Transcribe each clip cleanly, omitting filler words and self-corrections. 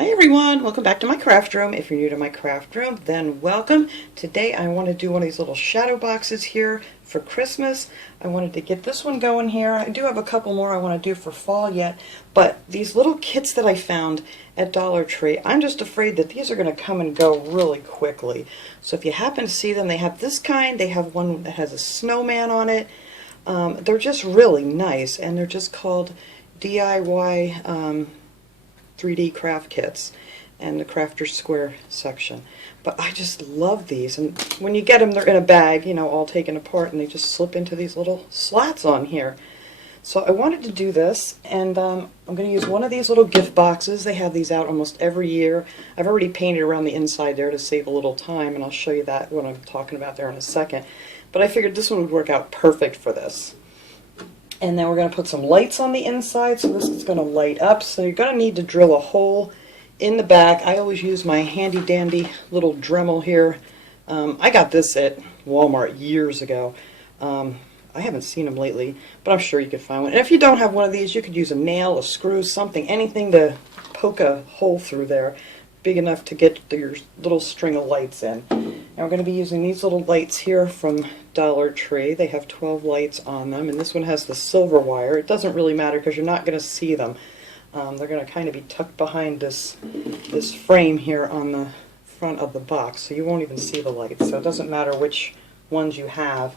Hi everyone, welcome back to my craft room. If you're new to my craft room, then welcome. Today I want to do one of these little shadow boxes here for Christmas. I wanted to get this one going here. I do have a couple more I want to do for fall yet, but these little kits that I found at Dollar Tree, I'm just afraid that these are going to come and go really quickly. So if you happen to see them, they have this kind, they have one that has a snowman on it. They're just really nice, and they're just called DIY 3D craft kits and the Crafter's Square section. But I just love these, and when you get them, they're in a bag, you know, all taken apart, and they just slip into these little slats on here. So I wanted to do this, and I'm going to use one of these little gift boxes. They have these out almost every year. I've already painted around the inside there to save a little time, and I'll show you that what I'm talking about there in a second. But I figured this one would work out perfect for this. And then we're going to put some lights on the inside, so this is going to light up. So you're going to need to drill a hole in the back. I always use my handy dandy little Dremel here. I got this at Walmart years ago. I haven't seen them lately, but I'm sure you could find one. And if you don't have one of these, you could use a nail, a screw, something, anything to poke a hole through there, big enough to get your little string of lights in. And we're going to be using these little lights here from Dollar Tree. They have 12 lights on them, and this one has the silver wire. It doesn't really matter because you're not going to see them. They're going to kind of be tucked behind this frame here on the front of the box, so you won't even see the lights. So it doesn't matter which ones you have.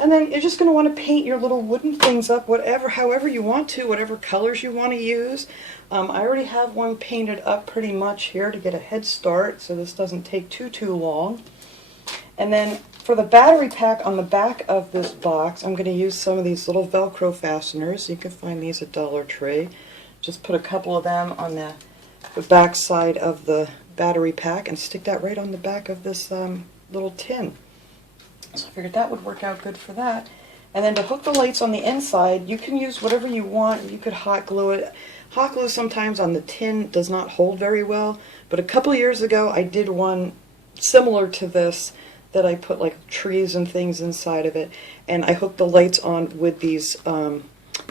And then you're just going to want to paint your little wooden things up, however you want to, whatever colors you want to use. I already have one painted up pretty much here to get a head start, so this doesn't take too long. And then for the battery pack on the back of this box, I'm going to use some of these little Velcro fasteners. You can find these at Dollar Tree. Just put a couple of them on the back side of the battery pack and stick that right on the back of this little tin. So I figured that would work out good for that. And then to hook the lights on the inside, you can use whatever you want. You could hot glue it. Hot glue sometimes on the tin does not hold very well, but a couple years ago I did one similar to this that I put like trees and things inside of it, and I hooked the lights on with these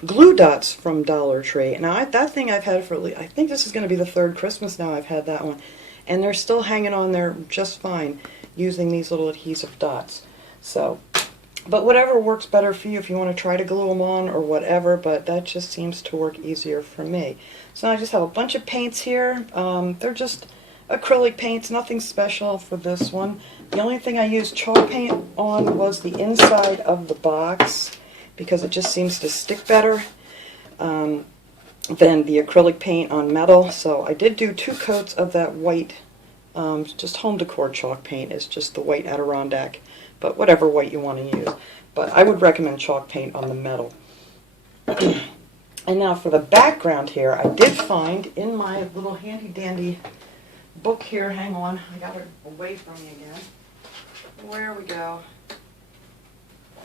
glue dots from Dollar Tree. Now that thing I've had for, I think this is going to be the third Christmas now I've had that one, and they're still hanging on there just fine using these little adhesive dots. So, but whatever works better for you, if you want to try to glue them on or whatever, but that just seems to work easier for me. So now I just have a bunch of paints here. They're just acrylic paints, nothing special for this one. The only thing I used chalk paint on was the inside of the box because it just seems to stick better than the acrylic paint on metal. So I did do 2 coats of that white, just home decor chalk paint. It's just the white Adirondack, but whatever white you want to use. But I would recommend chalk paint on the metal. And now for the background here, I did find in my little handy dandy book here, hang on, I got it away from me again. Where we go.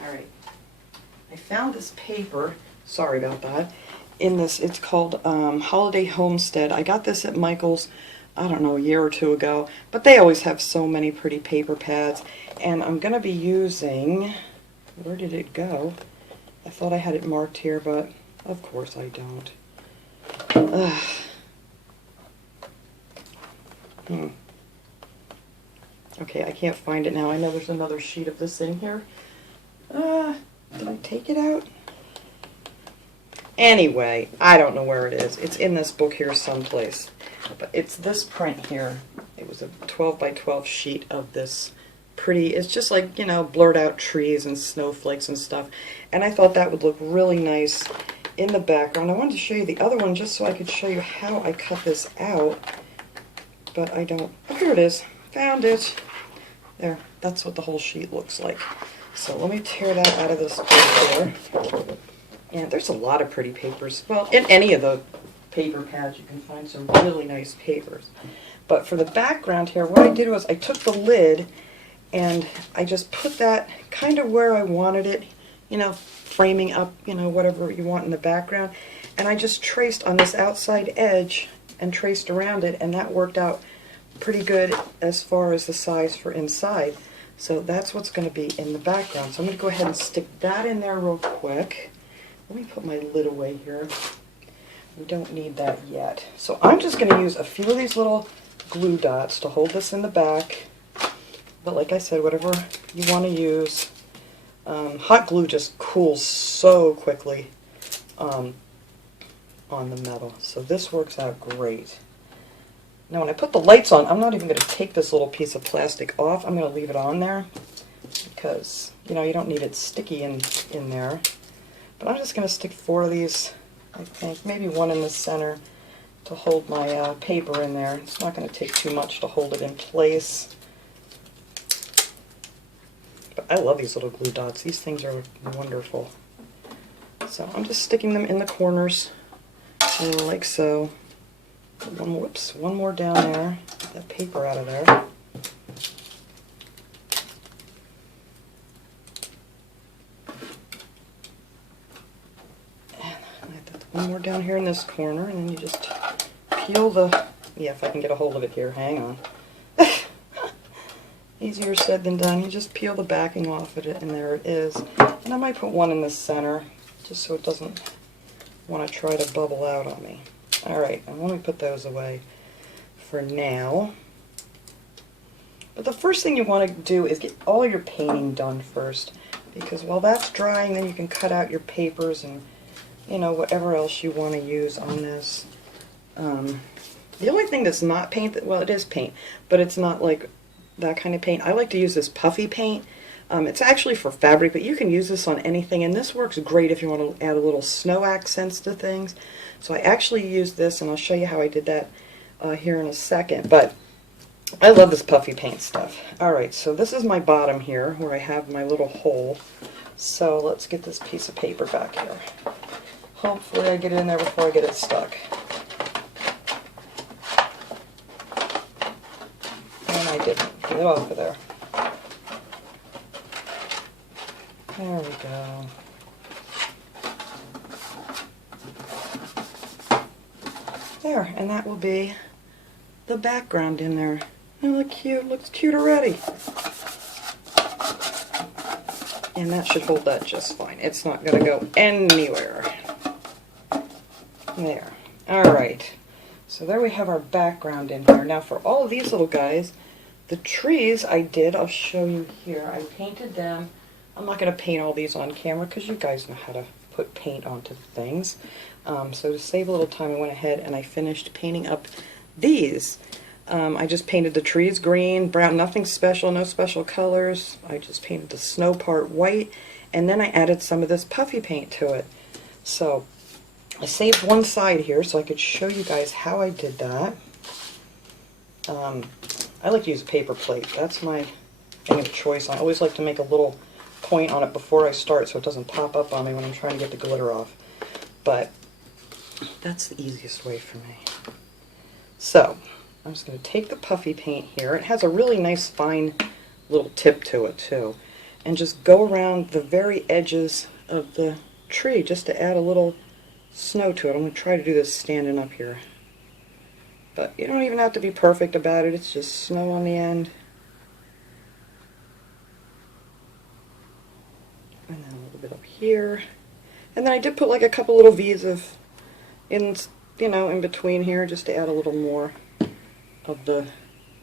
Alright. I found this paper, sorry about that, in this, it's called Holiday Homestead. I got this at Michael's, I don't know, a year or 2 ago, but they always have so many pretty paper pads, and I'm going to be using, where did it go? I thought I had it marked here, but of course I don't. Okay, I can't find it now. I know there's another sheet of this in here. Did I take it out? Anyway, I don't know where it is. It's in this book here someplace. But it's this print here. It was a 12 by 12 sheet of this pretty, it's just like, you know, blurred out trees and snowflakes and stuff. And I thought that would look really nice in the background. I wanted to show you the other one just so I could show you how I cut this out. But I don't, oh, here it is. Found it. There, that's what the whole sheet looks like. So let me tear that out of this book here. And there's a lot of pretty papers. Well, in any of the paper pads you can find some really nice papers. But for the background here, what I did was I took the lid and I just put that kind of where I wanted it, you know, framing up, you know, whatever you want in the background. And I just traced on this outside edge and traced around it, and that worked out pretty good as far as the size for inside. So that's what's going to be in the background. So I'm going to go ahead and stick that in there real quick. Let me put my lid away here. We don't need that yet. So I'm just going to use a few of these little glue dots to hold this in the back. But like I said, whatever you want to use. Hot glue just cools so quickly on the metal. So this works out great. Now when I put the lights on, I'm not even going to take this little piece of plastic off. I'm going to leave it on there because, you know, you don't need it sticky in there. But I'm just going to stick 4 of these, I think, maybe 1 in the center to hold my paper in there. It's not going to take too much to hold it in place. But I love these little glue dots. These things are wonderful. So I'm just sticking them in the corners like so. One more down there. Get that paper out of there. One more down here in this corner, and then you just peel the, yeah, if I can get a hold of it here, hang on. Easier said than done. You just peel the backing off of it, and there it is. And I might put 1 in the center, just so it doesn't want to try to bubble out on me. Alright, and let me put those away for now. But the first thing you want to do is get all your painting done first, because while that's drying, then you can cut out your papers and, you know, whatever else you want to use on this. The only thing that's not paint, well, it is paint, but it's not like that kind of paint. I like to use this puffy paint. It's actually for fabric, but you can use this on anything, and this works great if you want to add a little snow accents to things. So I actually use this, and I'll show you how I did that here in a second. But I love this puffy paint stuff. Alright, so this is my bottom here, where I have my little hole. So let's get this piece of paper back here. Hopefully I get it in there before I get it stuck. And I didn't. Get it off of there. There we go. There, and that will be the background in there. Oh, look cute. Looks cute already. And that should hold that just fine. It's not going to go anywhere. There. Alright. So there we have our background in here. Now for all of these little guys, the trees I'll show you here. I painted them. I'm not going to paint all these on camera because you guys know how to put paint onto things. So to save a little time, I went ahead and I finished painting up these. I just painted the trees green, brown, nothing special, no special colors. I just painted the snow part white, and then I added some of this puffy paint to it. So I saved one side here so I could show you guys how I did that. I like to use a paper plate. That's my thing of choice. I always like to make a little point on it before I start so it doesn't pop up on me when I'm trying to get the glitter off. But that's the easiest way for me. So I'm just going to take the puffy paint here. It has a really nice fine little tip to it too. And just go around the very edges of the tree just to add a little snow to it. I'm going to try to do this standing up here. But you don't even have to be perfect about it. It's just snow on the end. And then a little bit up here. And then I did put like a couple little V's of, in between here just to add a little more of the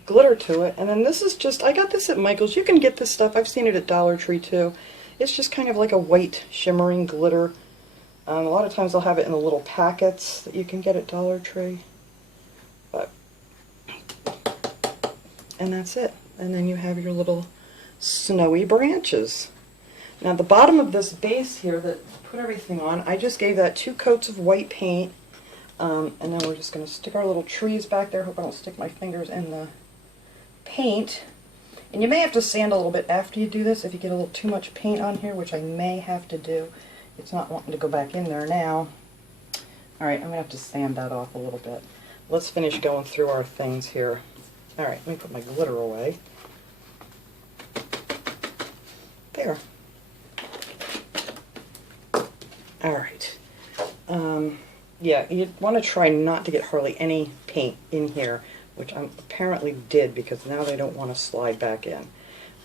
glitter to it. And then this is just, I got this at Michael's. You can get this stuff. I've seen it at Dollar Tree too. It's just kind of like a white shimmering glitter. A lot of times they'll have it in the little packets that you can get at Dollar Tree. And that's it. And then you have your little snowy branches. Now the bottom of this base here that I put everything on, I just gave that 2 coats of white paint. And then we're just going to stick our little trees back there. Hope I don't stick my fingers in the paint. And you may have to sand a little bit after you do this if you get a little too much paint on here, which I may have to do. It's not wanting to go back in there now. Alright, I'm going to have to sand that off a little bit. Let's finish going through our things here. Alright, let me put my glitter away. There. Alright. Yeah, you want to try not to get hardly any paint in here, which I apparently did because now they don't want to slide back in.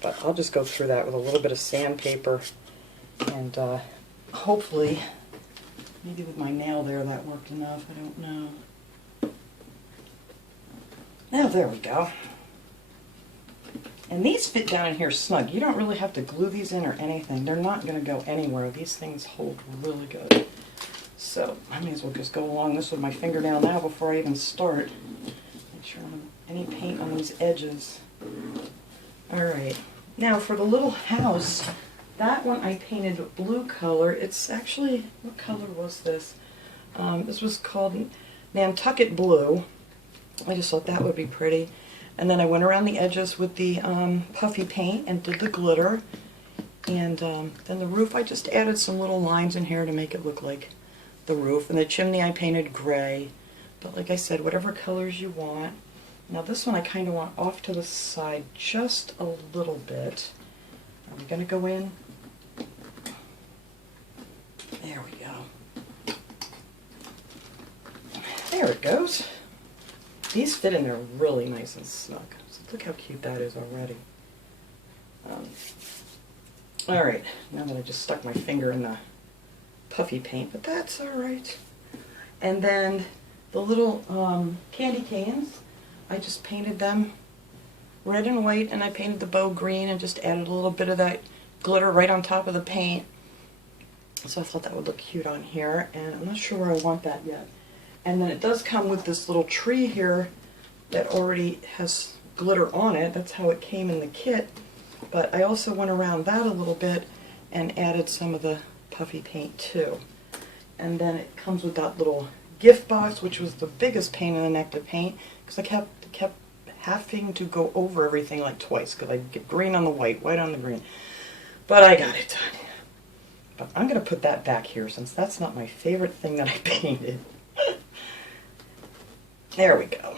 But I'll just go through that with a little bit of sandpaper and hopefully Maybe with my nail there that worked enough, I don't know. Now there we go. And these fit down in here snug. You don't really have to glue these in or anything. They're not going to go anywhere. These things hold really good. So I may as well just go along this with my fingernail now before I even start. Make sure I don't have any paint on these edges. Alright, now for the little house, that one I painted blue color. It's actually, what color was this? This was called Nantucket Blue. I just thought that would be pretty. And then I went around the edges with the puffy paint and did the glitter. And then the roof, I just added some little lines in here to make it look like the roof. And the chimney I painted gray. But like I said, whatever colors you want. Now this one I kind of want off to the side just a little bit. I'm going to go in. There we go. There it goes. These fit in there really nice and snug. So look how cute that is already. Alright, now that I just stuck my finger in the puffy paint, but that's alright. And then the little candy canes, I just painted them red and white, and I painted the bow green and just added a little bit of that glitter right on top of the paint. So I thought that would look cute on here, and I'm not sure where I want that yet. And then it does come with this little tree here that already has glitter on it. That's how it came in the kit. But I also went around that a little bit and added some of the puffy paint too. And then it comes with that little gift box, which was the biggest pain in the neck to paint, because I kept having to go over everything like twice, because I get green on the white, white on the green. But I got it done. But I'm going to put that back here, since that's not my favorite thing that I painted. There we go.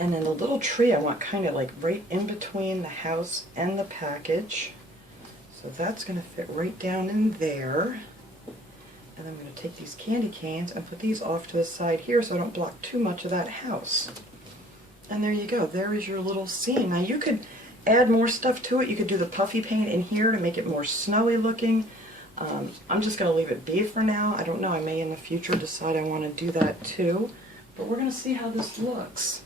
And then the little tree I want kind of like right in between the house and the package. So that's going to fit right down in there. And I'm going to take these candy canes and put these off to the side here so I don't block too much of that house. And there you go. There is your little scene. Now you could add more stuff to it. You could do the puffy paint in here to make it more snowy looking. I'm just going to leave it be for now. I don't know. I may in the future decide I want to do that too. But we're going to see how this looks.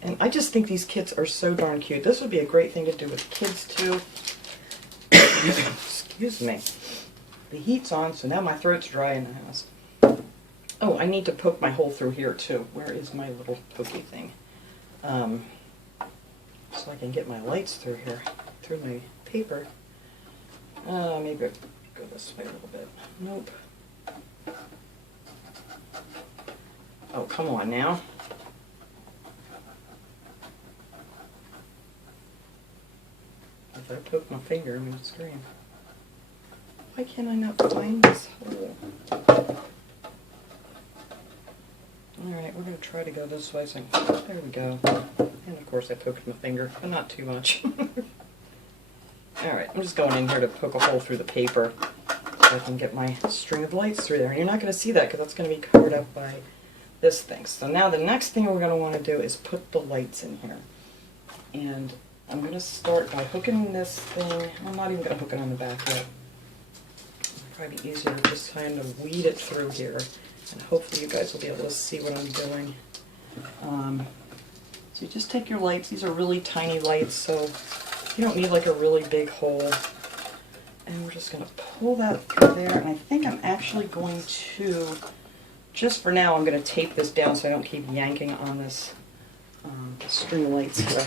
And I just think these kits are so darn cute. This would be a great thing to do with kids too. Excuse me. The heat's on, so now my throat's dry in the house. Oh, I need to poke my hole through here too. Where is my little pokey thing? So I can get my lights through here, through my paper. Maybe I'll go this way a little bit. Nope. Oh, come on now. If I poke my finger, I'm going to scream. Why can't I not find this hole? Alright, we're going to try to go this way. So there we go. And of course I poked my finger, but not too much. Alright, I'm just going in here to poke a hole through the paper so I can get my string of lights through there. And you're not going to see that because that's going to be covered up by this thing. So now the next thing we're going to want to do is put the lights in here. And I'm going to start by hooking this thing. I'm not even going to hook it on the back yet. It'll probably be easier to just kind of weed it through here. And hopefully you guys will be able to see what I'm doing. So you just take your lights. These are really tiny lights, so you don't need like a really big hole. And we're just going to pull that through there. And I think I'm actually going to, just for now, I'm going to tape this down so I don't keep yanking on this string of lights here.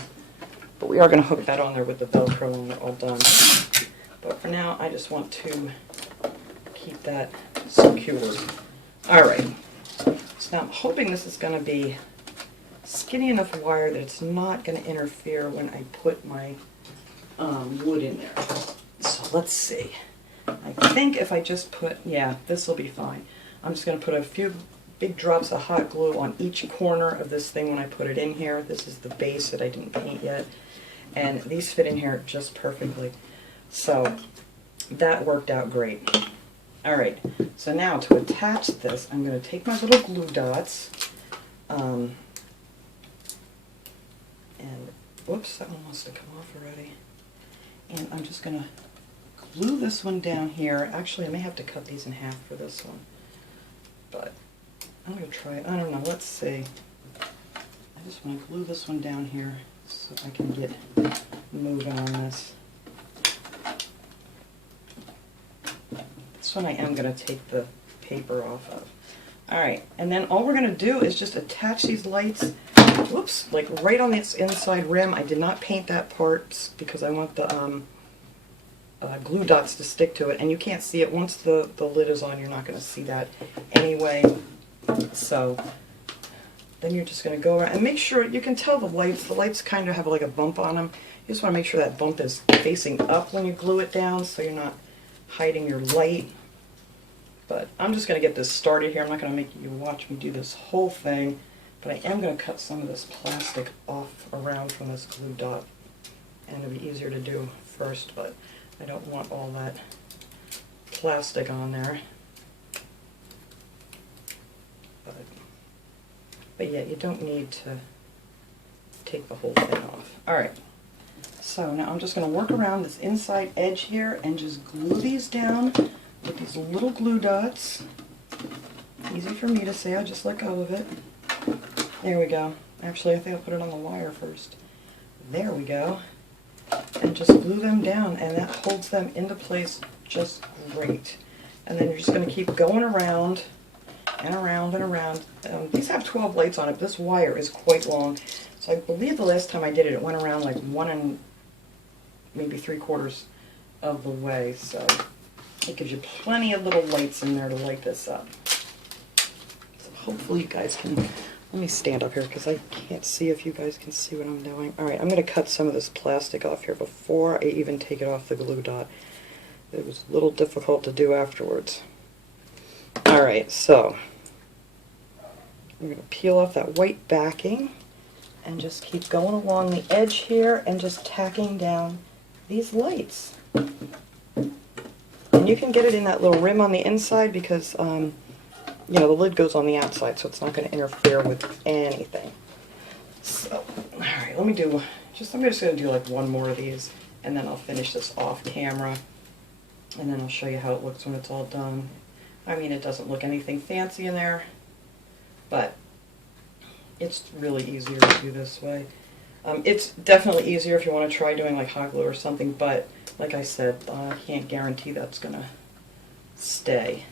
But we are going to hook that on there with the Velcro when we're all done. But for now, I just want to keep that secured. Alright, so now I'm hoping this is going to be skinny enough wire that it's not going to interfere when I put my wood in there. So let's see. I think if I just put, yeah, this will be fine. I'm just going to put a few big drops of hot glue on each corner of this thing when I put it in here. This is the base that I didn't paint yet. And these fit in here just perfectly. So that worked out great. Alright, so now to attach this, I'm going to take my little glue dots, and, whoops, that one must have come off already, and I'm just going to glue this one down here. Actually, I may have to cut these in half for this one. but I'm going to try it. I don't know. Let's see. I just want to glue this one down here so I can get moving on this. This one I am going to take the paper off of. Alright, and then all we're going to do is just attach these lights, whoops, like right on this inside rim. I did not paint that part because I want the glue dots to stick to it, and you can't see it. Once the lid is on, you're not going to see that anyway. So then you're just going to go around and make sure, you can tell the lights kind of have like a bump on them. You just want to make sure that bump is facing up when you glue it down so you're not hiding your light. But I'm just going to get this started here. I'm not going to make you watch me do this whole thing, but I am going to cut some of this plastic off around from this glue dot, and it'll be easier to do first, but I don't want all that plastic on there. But yeah, you don't need to take the whole thing off. Alright, so now I'm just going to work around this inside edge here and just glue these down with these little glue dots. Easy for me to say, I just let go of it. There we go. Actually, I think I'll put it on the wire first. There we go. And just glue them down, and that holds them into place just great. And then you're just going to keep going around and around and around. These have 12 lights on it. This wire is quite long. So I believe the last time I did it, it went around like 1 and maybe 3/4 of the way. So it gives you plenty of little lights in there to light this up. So hopefully you guys can, let me stand up here because I can't see if you guys can see what I'm doing. Alright, I'm going to cut some of this plastic off here before I even take it off the glue dot. It was a little difficult to do afterwards. Alright, so I'm going to peel off that white backing and just keep going along the edge here and just tacking down these lights. And you can get it in that little rim on the inside because, you know, the lid goes on the outside, so it's not going to interfere with anything. So, alright, let me do, I'm just going to do like one more of these, and then I'll finish this off camera, and then I'll show you how it looks when it's all done. I mean, it doesn't look anything fancy in there, but it's really easier to do this way. It's definitely easier if you want to try doing like hot glue or something, but like I said, I can't guarantee that's going to stay.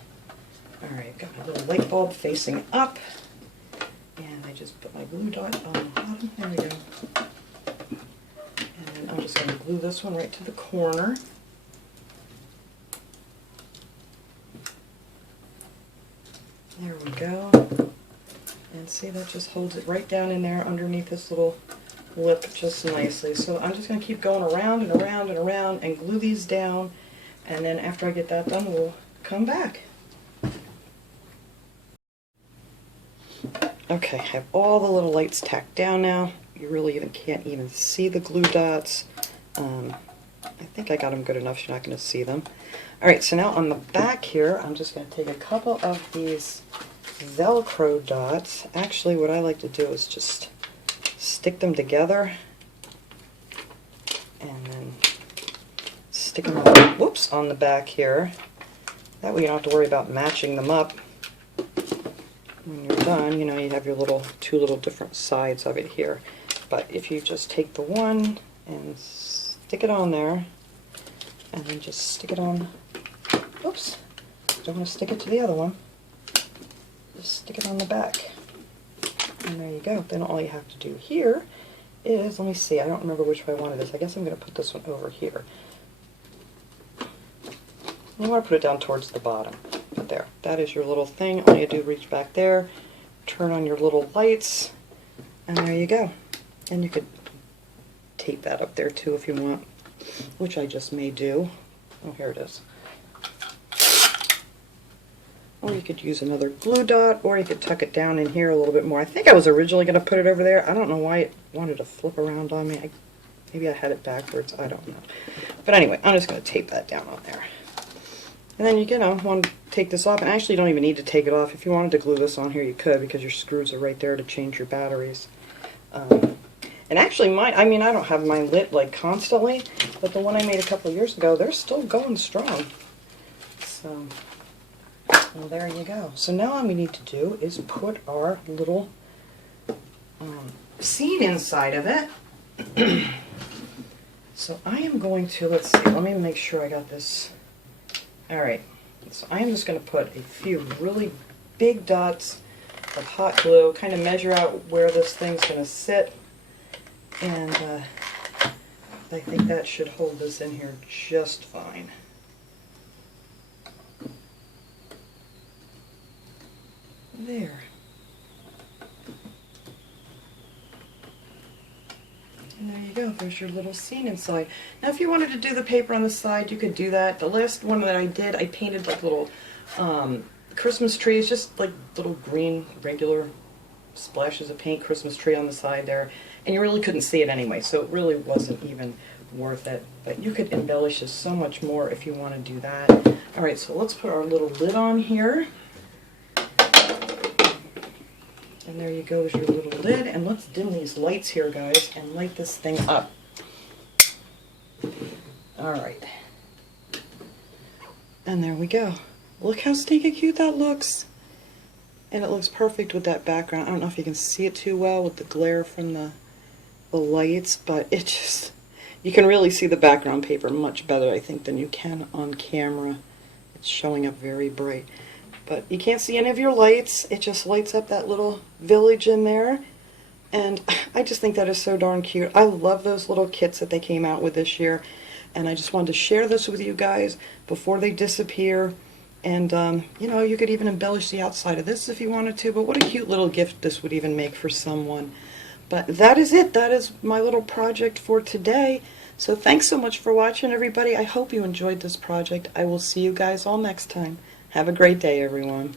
Alright, got my little light bulb facing up, and I just put my glue dot on the bottom. There we go. And then I'm just going to glue this one right to the corner. There we go. And see, that just holds it right down in there underneath this little lip just nicely. So I'm just going to keep going around and around and around and glue these down, and then after I get that done, we'll come back. Okay, I have all the little lights tacked down now. You really can't even see the glue dots. I think I got them good enough you're not going to see them. Alright, so now on the back here, I'm just going to take a couple of these Velcro dots. Actually, what I like to do is just stick them together and then stick them on, whoops, on the back here. That way you don't have to worry about matching them up. When you're done, you know, you have your two little different sides of it here. But if you just take the one and stick it on there, and then just stick it on, oops, don't want to stick it to the other one, just stick it on the back, and there you go. Then all you have to do here is, let me see, I don't remember which way I wanted this. I guess I'm going to put this one over here. You want to put it down towards the bottom. But there, that is your little thing. All you do is reach back there, turn on your little lights, and there you go. And you could tape that up there too if you want, which I just may do. Oh, here it is. Or you could use another glue dot, or you could tuck it down in here a little bit more. I think I was originally going to put it over there. I don't know why it wanted to flip around on me. Maybe I had it backwards. I don't know. But anyway, I'm just going to tape that down on there. And then you know, want to take this off, and actually you don't even need to take it off. If you wanted to glue this on here, you could, because your screws are right there to change your batteries. And actually mine, I mean, I don't have mine lit like constantly, but the one I made a couple of years ago, they're still going strong. So, Well, there you go. So now all we need to do is put our little seed inside of it. So I am going to, let's see, let me make sure I got this. All right, so I am just going to put a few really big dots of hot glue, kind of measure out where this thing's going to sit, and I think that should hold this in here just fine. There. And there you go, there's your little scene inside. Now if you wanted to do the paper on the side, you could do that. The last one that I did, I painted like little Christmas trees, just like little green, regular splashes of paint, Christmas tree on the side there. And you really couldn't see it anyway, so it really wasn't even worth it. But you could embellish this so much more if you want to do that. Alright, so let's put our little lid on here. And there you go, is your little lid. And let's dim these lights here, guys, and light this thing up. Alright. And there we go. Look how stinking cute that looks. And it looks perfect with that background. I don't know if you can see it too well with the glare from the lights, but it just, you can really see the background paper much better, I think, than you can on camera. It's showing up very bright. But you can't see any of your lights. It just lights up that little village in there. And I just think that is so darn cute. I love those little kits that they came out with this year. And I just wanted to share this with you guys before they disappear. And, you know, you could even embellish the outside of this if you wanted to. But what a cute little gift this would even make for someone. But that is it. That is my little project for today. So thanks so much for watching, everybody. I hope you enjoyed this project. I will see you guys all next time. Have a great day, everyone.